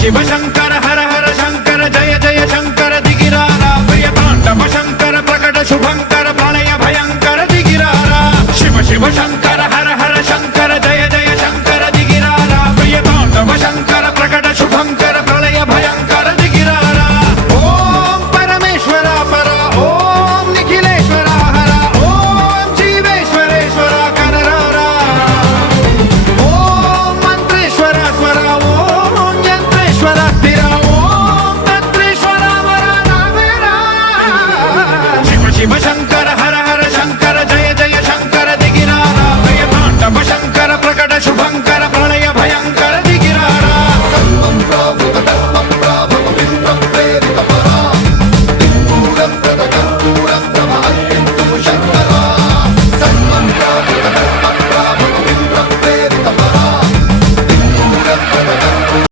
शिव शंकर हर हर शंकर जय जय शंकर दिगिरारा प्रिय तांडव शंकर प्रकट शुभंकर प्रलय भयंकर दिगिरारा शिव शिव शंकर